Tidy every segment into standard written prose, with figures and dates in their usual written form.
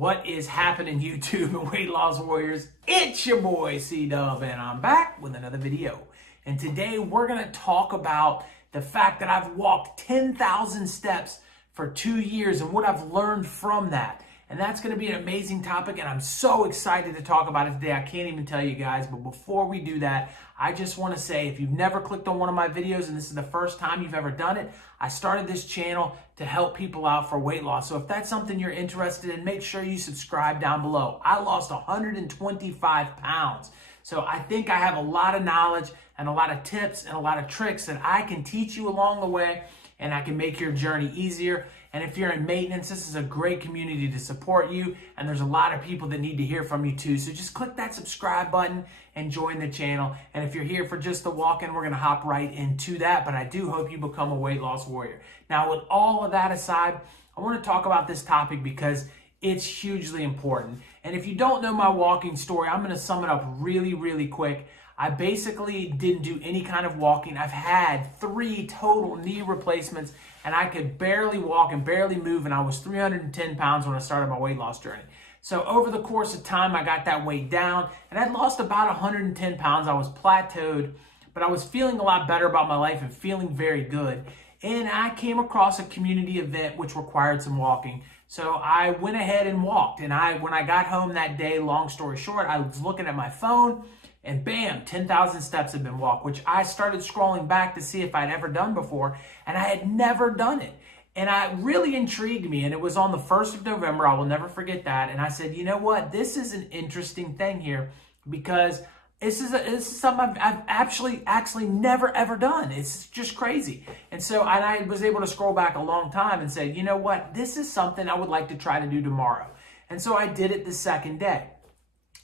What is happening, YouTube and weight loss warriors? It's your boy C-Dub, and I'm back with another video. And today we're gonna talk about the fact that I've walked 10,000 steps for 2 years and what I've learned from that. And that's gonna be an amazing topic, and I'm so excited to talk about it today. I can't even tell you guys, but before we do that, I just wanna say, if you've never clicked on one of my videos and this is the first time you've ever done it, I started this channel to help people out for weight loss. So if that's something you're interested in, make sure you subscribe down below. I lost 125 pounds. So I think I have a lot of knowledge and a lot of tips and a lot of tricks that I can teach you along the way, and I can make your journey easier. And if you're in maintenance, this is a great community to support you, and there's a lot of people that need to hear from you too. So just click that subscribe button and join the channel. And if you're here for just the walk-in, we're gonna hop right into that, but I do hope you become a weight loss warrior. Now, with all of that aside, I wanna talk about this topic because it's hugely important. And if you don't know my walking story, I'm gonna sum it up really, really quick. I basically didn't do any kind of walking. I've had 3 total knee replacements, and I could barely walk and barely move, and I was 310 pounds when I started my weight loss journey. So over the course of time, I got that weight down, and I'd lost about 110 pounds. I was plateaued, but I was feeling a lot better about my life and feeling very good. And I came across a community event which required some walking. So I went ahead and walked, and when I got home that day, long story short, I was looking at my phone, and bam, 10,000 steps had been walked, which I started scrolling back to see if I'd ever done before, and I had never done it. And it really intrigued me, and it was on the 1st of November. I will never forget that. And I said, you know what? This is an interesting thing here, because this is something I've actually never, ever done. It's just crazy. And so I was able to scroll back a long time and say, you know what? This is something I would like to try to do tomorrow. And so I did it the second day.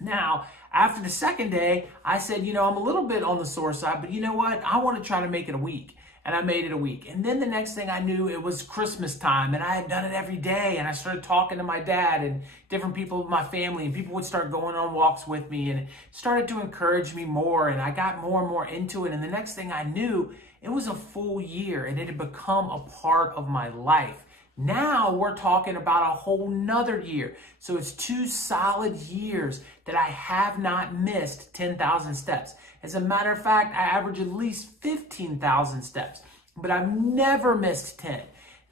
Now, after the second day, I said, you know, I'm a little bit on the sore side, but you know what? I want to try to make it a week. And I made it a week. And then the next thing I knew, it was Christmas time, and I had done it every day. And I started talking to my dad and different people in my family, and people would start going on walks with me, and it started to encourage me more. And I got more and more into it. And the next thing I knew, it was a full year, and it had become a part of my life. Now we're talking about a whole nother year. So it's 2 solid years that I have not missed 10,000 steps. As a matter of fact, I average at least 15,000 steps, but I've never missed 10.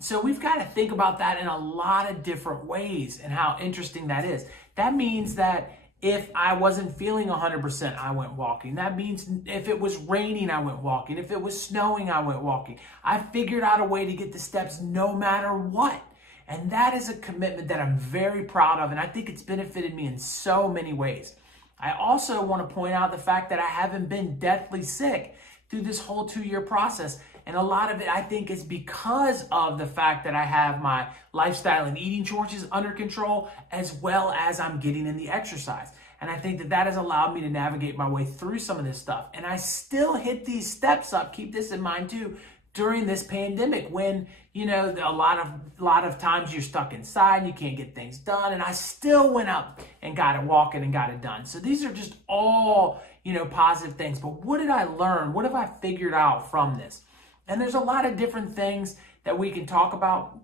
So we've got to think about that in a lot of different ways and how interesting that is. That means that if I wasn't feeling 100%, I went walking. That means if it was raining, I went walking. If it was snowing, I went walking. I figured out a way to get the steps no matter what. And that is a commitment that I'm very proud of, and I think it's benefited me in so many ways. I also want to point out the fact that I haven't been deathly sick through this whole 2-year process. And a lot of it, I think, is because of the fact that I have my lifestyle and eating choices under control, as well as I'm getting in the exercise. And I think that that has allowed me to navigate my way through some of this stuff. And I still hit these steps up, keep this in mind too, during this pandemic when, you know, a lot of times you're stuck inside, you can't get things done. And I still went up and got it walking and got it done. So these are just all, you know, positive things. But what did I learn? What have I figured out from this? And there's a lot of different things that we can talk about,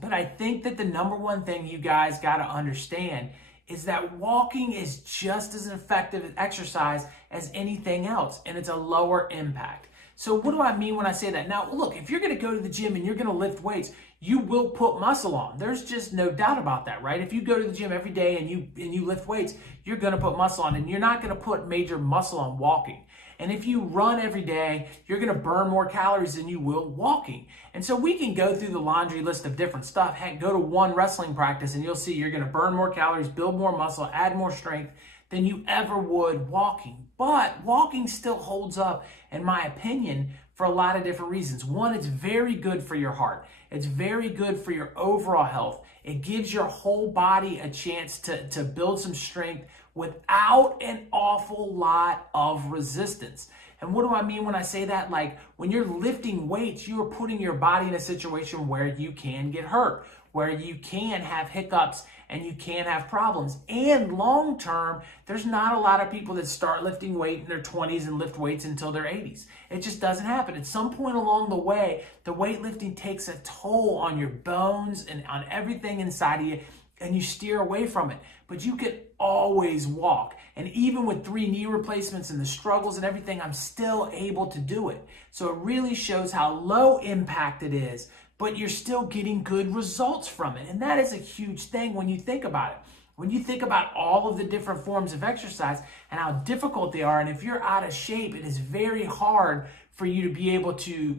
but I think that the number one thing you guys got to understand is that walking is just as effective an exercise as anything else, and it's a lower impact. So what do I mean when I say that? Now, look, if you're going to go to the gym and you're going to lift weights, you will put muscle on. There's just no doubt about that, right? If you go to the gym every day and you lift weights, you're going to put muscle on, and you're not going to put major muscle on walking. And if you run every day, you're going to burn more calories than you will walking. And so we can go through the laundry list of different stuff. Heck, go to one wrestling practice and you'll see you're going to burn more calories, build more muscle, add more strength than you ever would walking. But walking still holds up, in my opinion, for a lot of different reasons. One, it's very good for your heart. It's very good for your overall health. It gives your whole body a chance to build some strength without an awful lot of resistance. And what do I mean when I say that? Like, when you're lifting weights, you are putting your body in a situation where you can get hurt, where you can have hiccups and you can have problems. And long term, there's not a lot of people that start lifting weight in their 20s and lift weights until their 80s. It just doesn't happen. At some point along the way, the weightlifting takes a toll on your bones and on everything inside of you. and you steer away from it. But you can always walk. And even with 3 knee replacements and the struggles and everything, I'm still able to do it. So it really shows how low impact it is, but you're still getting good results from it. And that is a huge thing when you think about it. When you think about all of the different forms of exercise and how difficult they are, and if you're out of shape, it is very hard for you to be able to,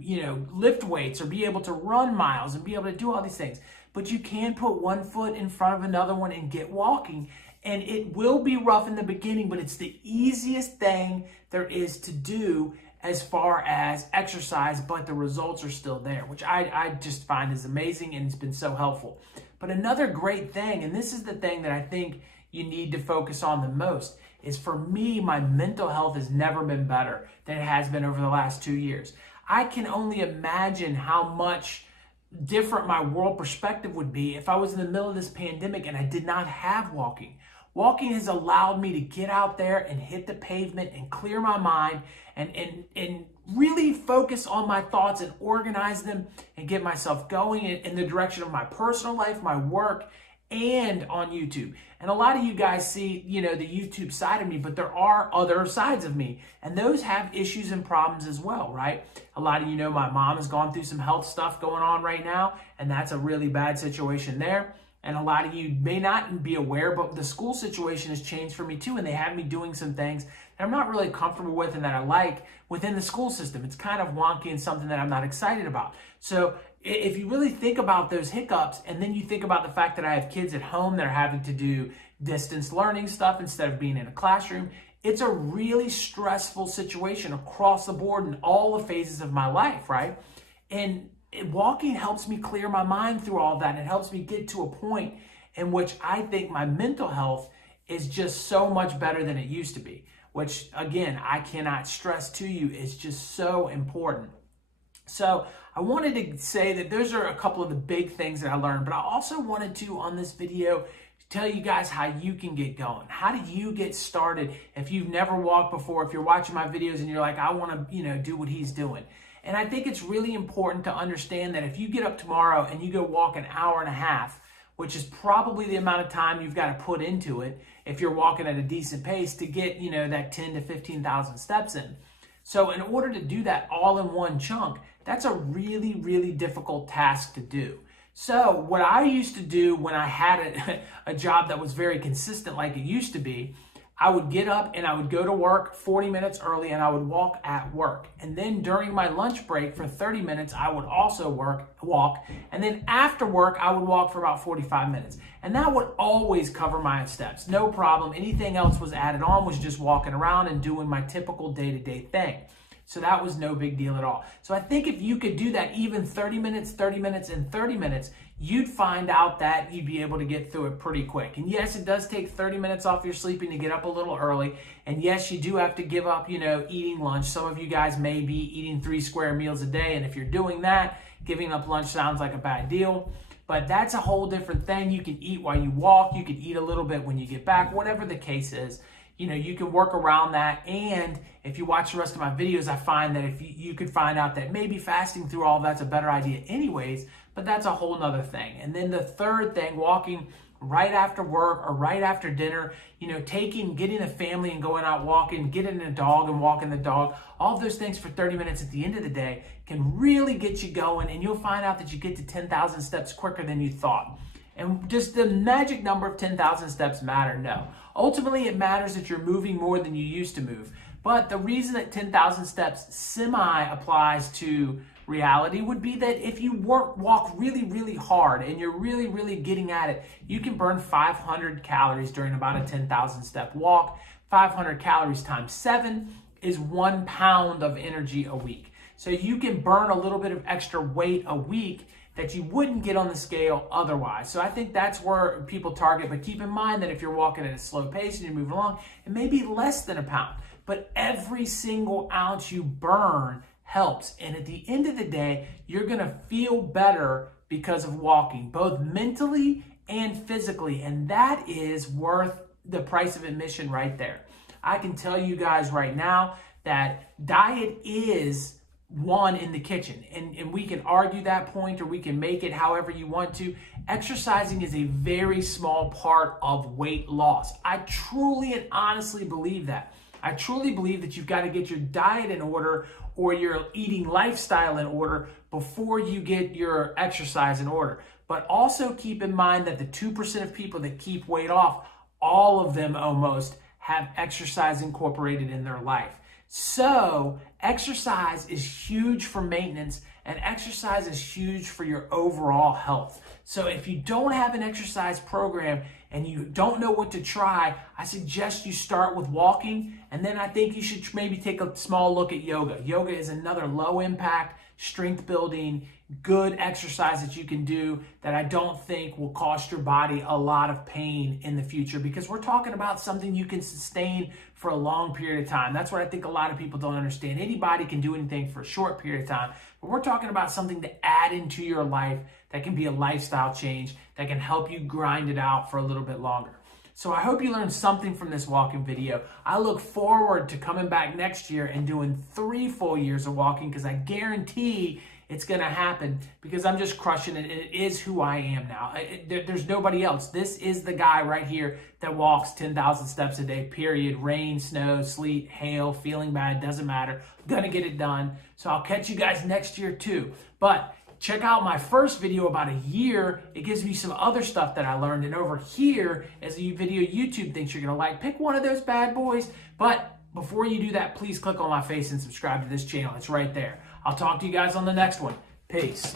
lift weights or be able to run miles and be able to do all these things. But you can put one foot in front of another one and get walking. And it will be rough in the beginning, but it's the easiest thing there is to do as far as exercise, but the results are still there, which I just find is amazing, and it's been so helpful. But another great thing, and this is the thing that I think you need to focus on the most, is for me, my mental health has never been better than it has been over the last 2 years. I can only imagine how much different my world perspective would be if I was in the middle of this pandemic and I did not have walking. Walking has allowed me to get out there and hit the pavement and clear my mind and really focus on my thoughts and organize them and get myself going in the direction of my personal life, my work, and on YouTube. And a lot of you guys see, the YouTube side of me, but there are other sides of me, and those have issues and problems as well, right? A lot of you know my mom has gone through some health stuff going on right now, and that's a really bad situation there. And a lot of you may not be aware, but the school situation has changed for me too, and they have me doing some things that I'm not really comfortable with and that I like within the school system. It's kind of wonky and something that I'm not excited about. So if you really think about those hiccups, and then you think about the fact that I have kids at home that are having to do distance learning stuff instead of being in a classroom, it's a really stressful situation across the board in all the phases of my life, right? And walking helps me clear my mind through all that, and it helps me get to a point in which I think my mental health is just so much better than it used to be, which again, I cannot stress to you, is just so important. So I wanted to say that those are a couple of the big things that I learned, but I also wanted to, on this video, tell you guys how you can get going. How do you get started if you've never walked before, if you're watching my videos and you're like, I want to, do what he's doing. And I think it's really important to understand that if you get up tomorrow and you go walk an hour and a half, which is probably the amount of time you've got to put into it if you're walking at a decent pace to get, that 10 to 15,000 steps in. So in order to do that all in one chunk, that's a really, really difficult task to do. So what I used to do when I had a job that was very consistent like it used to be, I would get up and I would go to work 40 minutes early and I would walk at work. And then during my lunch break for 30 minutes, I would also walk. And then after work, I would walk for about 45 minutes. And that would always cover my steps. No problem. Anything else was added on was just walking around and doing my typical day-to-day thing. So that was no big deal at all. So I think if you could do that even 30 minutes, 30 minutes, and 30 minutes, you'd find out that you'd be able to get through it pretty quick. And yes, it does take 30 minutes off your sleeping to get up a little early. And yes, you do have to give up, eating lunch. Some of you guys may be eating 3 square meals a day. And if you're doing that, giving up lunch sounds like a bad deal. But that's a whole different thing. You can eat while you walk. You can eat a little bit when you get back, whatever the case is. You can work around that. And if you watch the rest of my videos, I find that if you could find out that maybe fasting through all that's a better idea anyways, but that's a whole nother thing. And then the third thing, walking right after work or right after dinner, getting a family and going out walking, getting a dog and walking the dog, all of those things for 30 minutes at the end of the day can really get you going, and you'll find out that you get to 10,000 steps quicker than you thought. And just the magic number of 10,000 steps matter? No. Ultimately, it matters that you're moving more than you used to move. But the reason that 10,000 steps semi-applies to reality would be that if you walk really, really hard and you're really, really getting at it, you can burn 500 calories during about a 10,000 step walk. 500 calories times 7 is 1 pound of energy a week. So you can burn a little bit of extra weight a week that you wouldn't get on the scale otherwise. So I think that's where people target, but keep in mind that if you're walking at a slow pace and you're moving along, it may be less than a pound, but every single ounce you burn helps. And at the end of the day, you're gonna feel better because of walking, both mentally and physically, and that is worth the price of admission right there. I can tell you guys right now that diet is won in the kitchen. And we can argue that point, or we can make it however you want to. Exercising is a very small part of weight loss. I truly and honestly believe that. I truly believe that you've got to get your diet in order or your eating lifestyle in order before you get your exercise in order. But also keep in mind that the 2% of people that keep weight off, all of them almost have exercise incorporated in their life. So exercise is huge for maintenance, and exercise is huge for your overall health. So if you don't have an exercise program and you don't know what to try, I suggest you start with walking, and then I think you should maybe take a small look at yoga. Yoga is another low impact, strength building, good exercise that you can do that I don't think will cost your body a lot of pain in the future, because we're talking about something you can sustain for a long period of time. That's what I think a lot of people don't understand. Anybody can do anything for a short period of time, but we're talking about something to add into your life that can be a lifestyle change that can help you grind it out for a little bit longer. So I hope you learned something from this walking video. I look forward to coming back next year and doing 3 full years of walking, because I guarantee it's going to happen, because I'm just crushing it. It is who I am now. There's nobody else. This is the guy right here that walks 10,000 steps a day, period. Rain, snow, sleet, hail, feeling bad, doesn't matter. I'm going to get it done. So I'll catch you guys next year too. But check out my first video about a year. It gives me some other stuff that I learned. And over here is a video YouTube thinks you're going to like. Pick one of those bad boys. But before you do that, please click on my face and subscribe to this channel. It's right there. I'll talk to you guys on the next one. Peace.